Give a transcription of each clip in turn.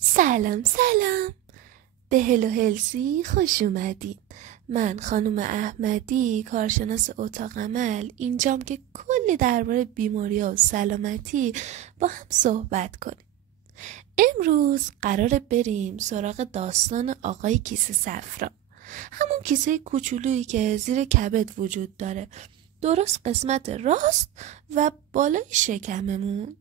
سلام سلام به هلو هلسی خوش اومدین. من خانم احمدی، کارشناس اتاق عمل، اینجام که کلی درباره بیماری و سلامتی با هم صحبت کنیم. امروز قراره بریم سراغ داستان آقای کیسه صفرا، همون کیسه کوچولویی که زیر کبد وجود داره، درست قسمت راست و بالای شکممون.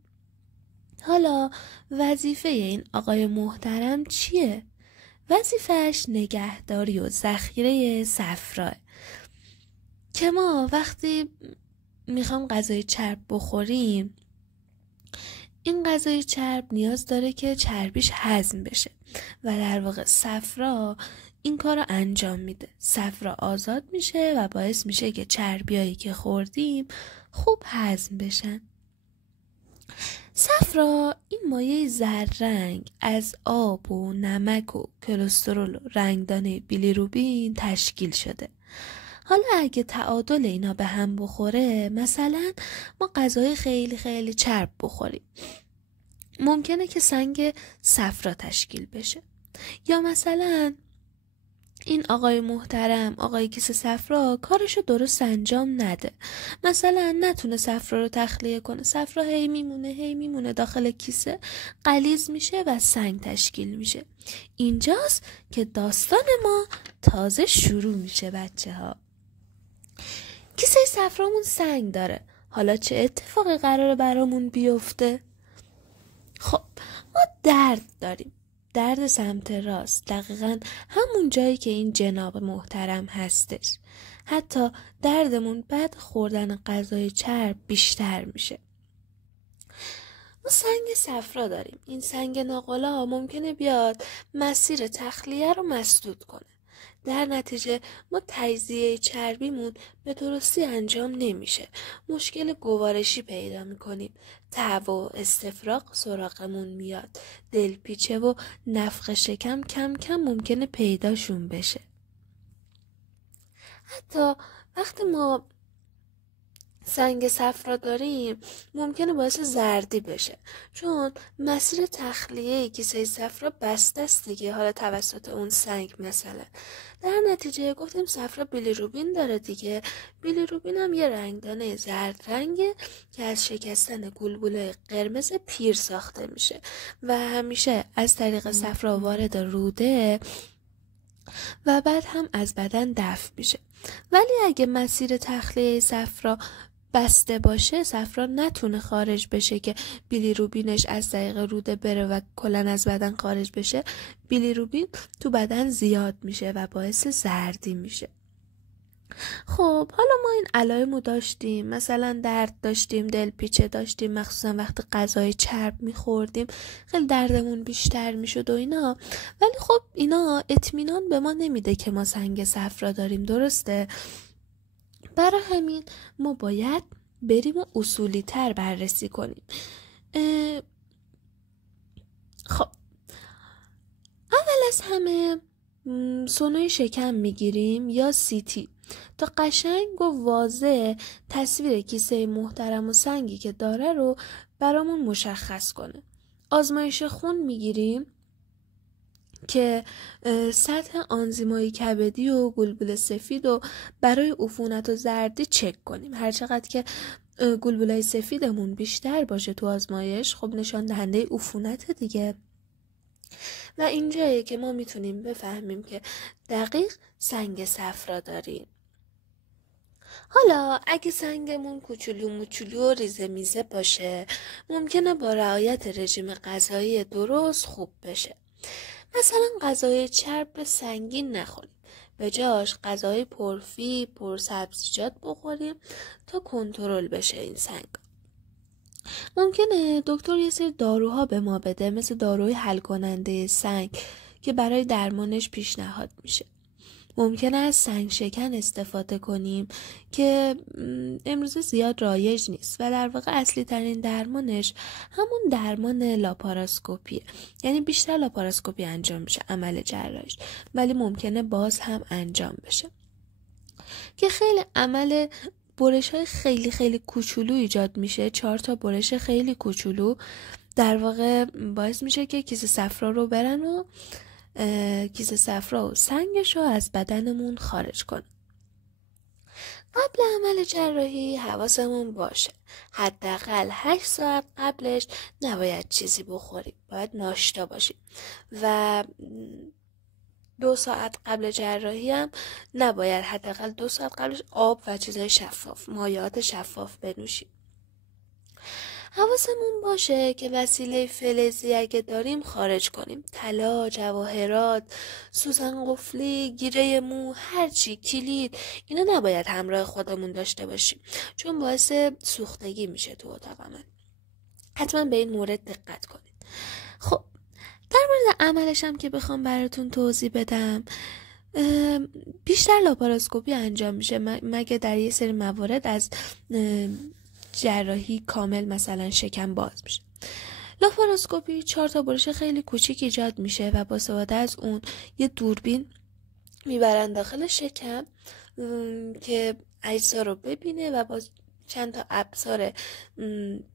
حالا وظیفه این آقای محترم چیه؟ وظیفهش نگهداری و ذخیره صفراه که ما وقتی میخوام غذای چرب بخوریم، این غذای چرب نیاز داره که چربیش هضم بشه و در واقع صفرا این کار رو انجام میده. صفرا آزاد میشه و باعث میشه که چربیایی که خوردیم خوب هضم بشن. صفرا این مایع زرد رنگ از آب و نمک و کلسترول و رنگدانه بیلیروبین تشکیل شده. حالا اگه تعادل اینا به هم بخوره، مثلا ما غذای خیلی خیلی چرب بخوریم، ممکنه که سنگ صفرا تشکیل بشه. یا مثلا این آقای محترم، آقای کیسه صفرا، کارشو درست انجام نده، مثلا نتونه صفرا رو تخلیه کنه، صفرا هی میمونه داخل کیسه، غلیظ میشه و سنگ تشکیل میشه. اینجاست که داستان ما تازه شروع میشه بچه ها. کیسه صفرامون سنگ داره، حالا چه اتفاقی قراره برامون بیفته؟ خب ما درد داریم، درد سمت راست، دقیقاً همون جایی که این جناب محترم هستش. حتی دردمون بعد خوردن غذای چرب بیشتر میشه. ما سنگ صفرا داریم. این سنگ ناقلا ممکنه بیاد مسیر تخلیه رو مسدود کنه. در نتیجه ما تجزیه چربیمون به درستی انجام نمیشه. مشکل گوارشی پیدا میکنیم. تب و استفراغ سراغمون میاد. دلپیچه و نفخ شکم کم کم ممکنه پیداشون بشه. حتی وقتی ما سنگ صفرا داریم ممکنه باعث زردی بشه، چون مسیر تخلیه کیسه صفرا بسته است دیگه، حالا توسط اون سنگ مثلا. در نتیجه گفتیم صفرا بیلیروبین داره دیگه. بیلیروبین هم یه رنگدانه زرد رنگه که از شکستن گلبوله قرمز پیر ساخته میشه و همیشه از طریق صفرا وارد روده و بعد هم از بدن دفع میشه. ولی اگه مسیر تخلیه صفرا بسته باشه، صفرا نتونه خارج بشه که بیلیروبینش از طریق روده بره و کلن از بدن خارج بشه، بیلیروبین تو بدن زیاد میشه و باعث زردی میشه. خب حالا ما این علائمو داشتیم، مثلا درد داشتیم، دلپیچه داشتیم، مخصوصا وقتی غذای چرب میخوردیم خیلی دردمون بیشتر میشد و اینا. ولی خب اینا اطمینان به ما نمیده که ما سنگ صفرا داریم، درسته؟ برای همین ما باید بریم و اصولی تر بررسی کنیم. خب اول از همه سونوی شکم میگیریم یا سیتی تا قشنگ و واضح تصویر کیسه محترم و سنگی که داره رو برامون مشخص کنه. آزمایش خون میگیریم که سطح آنزیمای کبدی و گلبوله سفید و برای عفونت و زردی چک کنیم. هر چقدر که گلبوله سفیدمون بیشتر باشه تو آزمایش، خب نشان دهنده عفونت دیگه. و اینجایه که ما میتونیم بفهمیم که دقیق سنگ صفرا داریم. حالا اگه سنگمون کوچولو موچولو و ریزه میزه باشه، ممکنه با رعایت رژیم غذایی درست خوب بشه. مثلا غذای چرب سنگین نخوریم، به جاش غذای پرفیبر پرسبزیجات بخوریم تا کنترل بشه این سنگ. ممکنه دکتر یه سری داروها به ما بده، مثل داروی حل کننده سنگ که برای درمانش پیشنهاد میشه. ممکنه از سنگ شکن استفاده کنیم که امروز زیاد رایج نیست و در واقع اصلی ترین درمانش همون درمان لاپاراسکوپیه. یعنی بیشتر لاپاراسکوپی انجام میشه عمل جراحیش، ولی ممکنه باز هم انجام بشه که خیلی عمل برش های خیلی خیلی کوچولو ایجاد میشه. 4 تا برش خیلی کوچولو در واقع باعث میشه که کیسه صفرا رو برن و کیسه صفرا و سنگش رو از بدنمون خارج کنن. قبل عمل جراحی حواسمون باشه حداقل 8 ساعت قبلش نباید چیزی بخوریم، باید ناشتا باشیم و 2 ساعت قبل جراحی هم نباید حداقل 2 ساعت قبلش آب و چیزهای شفاف، مایعات شفاف بنوشیم. حواسمون باشه که وسیله فلزی اگه داریم خارج کنیم. طلا، جواهرات، سوزن قفلی، گیره مو، هرچی، کلید، اینا نباید همراه خودمون داشته باشیم چون باعث سوختگی میشه تو اتاق عمل. حتما به این مورد دقت کنید. خب در مورد عملش هم که بخوام براتون توضیح بدم، بیشتر لاپاراسکوپی انجام میشه مگه در یه سری موارد از جراحی کامل مثلا شکم باز میشه. لاپاراسکوپی 4 تا برش خیلی کوچیک ایجاد میشه و با استفاده از اون یه دوربین میبرن داخل شکم که اجزا رو ببینه و با چند تا ابزار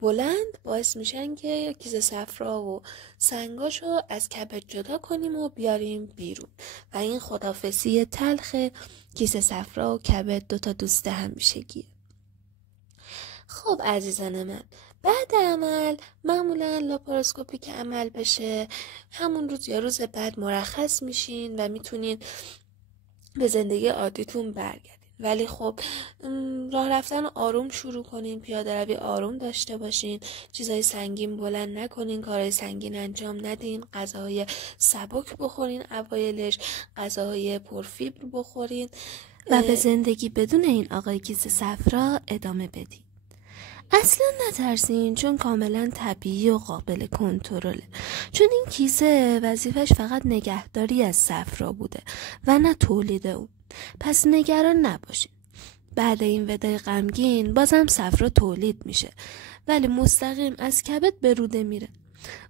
بلند باعث میشن که کیسه صفرا و سنگاشو از کبد جدا کنیم و بیاریم بیرون و این خداحافظی تلخ کیسه صفرا و کبد 2 تا دوست همیشگیه. خب عزیزان من، بعد عمل معمولا لاپاراسکوپی که عمل بشه همون روز یا روز بعد مرخص میشین و میتونین به زندگی عادیتون برگردین. ولی خب راه رفتن آروم شروع کنین، پیاده روی آروم داشته باشین، چیزای سنگین بلند نکنین، کارهای سنگین انجام ندین، غذاهای سبک بخورین، اوایلش غذاهای پرفیبر بخورین و به زندگی بدون این آقای کیسه صفرا ادامه بدین. اصلا نترسین چون کاملا طبیعی و قابل کنترله، چون این کیسه وظیفش فقط نگهداری از صفرا بوده و نه تولید اون. پس نگران نباشین. بعد این ودای غمگین بازم صفرا تولید میشه ولی مستقیم از کبد به روده میره.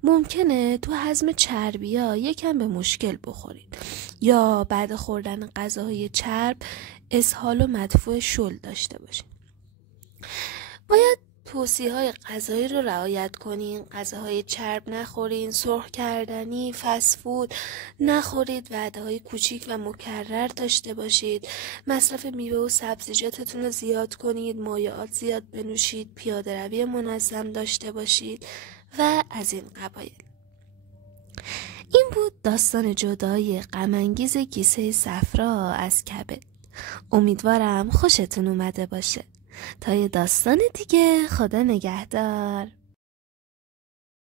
ممکنه تو هضم چربیا یکم به مشکل بخورین یا بعد خوردن غذاهای چرب اسهال و مدفوع شل داشته باشین. باید توصیه‌های غذایی رو رعایت کنین. غذاهای چرب نخورین، سرخ کردنی، فست فود نخورید، وعده‌های کوچیک و مکرر داشته باشید، مصرف میوه و سبزیجاتتون رو زیاد کنید، مایعات زیاد بنوشید، پیاده روی منظم داشته باشید و از این قبایل. این بود داستان جدایی غم‌انگیز کیسه صفرا از کبد. امیدوارم خوشتون اومده باشه. تا یه داستان دیگه، خدا نگهدار.